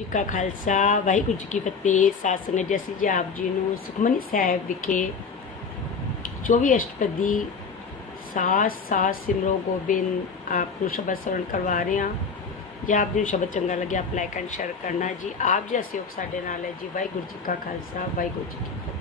ਜੀ ਕਾ ਖਾਲਸਾ, ਵਾਹਿਗੁਰੂ ਜੀ ਕੀ ਫਤਿਹ। ਸਾਧ ਸੰਗਤ ਜੀ, ਅਸੀਂ ਜੀ ਆਪ ਜੀ ਨੂੰ ਸੁਖਮਨੀ ਸਾਹਿਬ ਵਿਖੇ 24 ਅਸ਼ਟਪਦੀ ਸਾਸ ਸਾਸ ਸਿਮਰੋ ਗੋਬਿੰਦ ਆਪ ਨੂੰ ਸ਼ਬਦ ਸਰਵਣ ਕਰਵਾ ਰਹੇ ਹਾਂ। ਜੇ ਆਪ ਜੀ ਨੂੰ ਸ਼ਬਦ ਚੰਗਾ ਲੱਗਿਆ, ਆਪ ਲਾਈਕ ਐਂਡ ਸ਼ੇਅਰ ਕਰਨਾ ਜੀ। ਆਪ ਜੀ ਸਹਿਯੋਗ ਸਾਡੇ ਨਾਲ ਹੈ ਜੀ। ਵਾਹਿਗੁਰੂ ਜੀ ਕਾ ਖਾਲਸਾ, ਵਾਹਿਗੁਰੂ ਜੀ ਕੀ ਫਤਿਹ।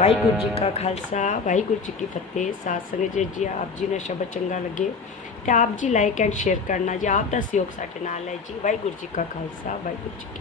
ਵਾਹਿਗੁਰੂ ਜੀ ਕਾ ਖਾਲਸਾ, ਵਾਹਿਗੁਰੂ ਜੀ ਕੀ ਫਤਿਹ। ਸਾਧ ਸੰਗਤ ਜੀ ਆਪ ਜੀ ਨੇ ਸ਼ਬਦ ਚੰਗਾ ਲੱਗੇ ਤੇ ਆਪ ਜੀ ਲਾਈਕ ਐਂਡ ਸ਼ੇਅਰ ਕਰਨਾ ਜੀ। ਆਪ ਦਾ ਸਹਿਯੋਗ ਸਾਡੇ ਨਾਲ ਹੈ ਜੀ। ਵਾਹਿਗੁਰੂ ਜੀ ਕਾ ਖਾਲਸਾ, ਵਾਹਿਗੁਰੂ ਜੀ ਕੀ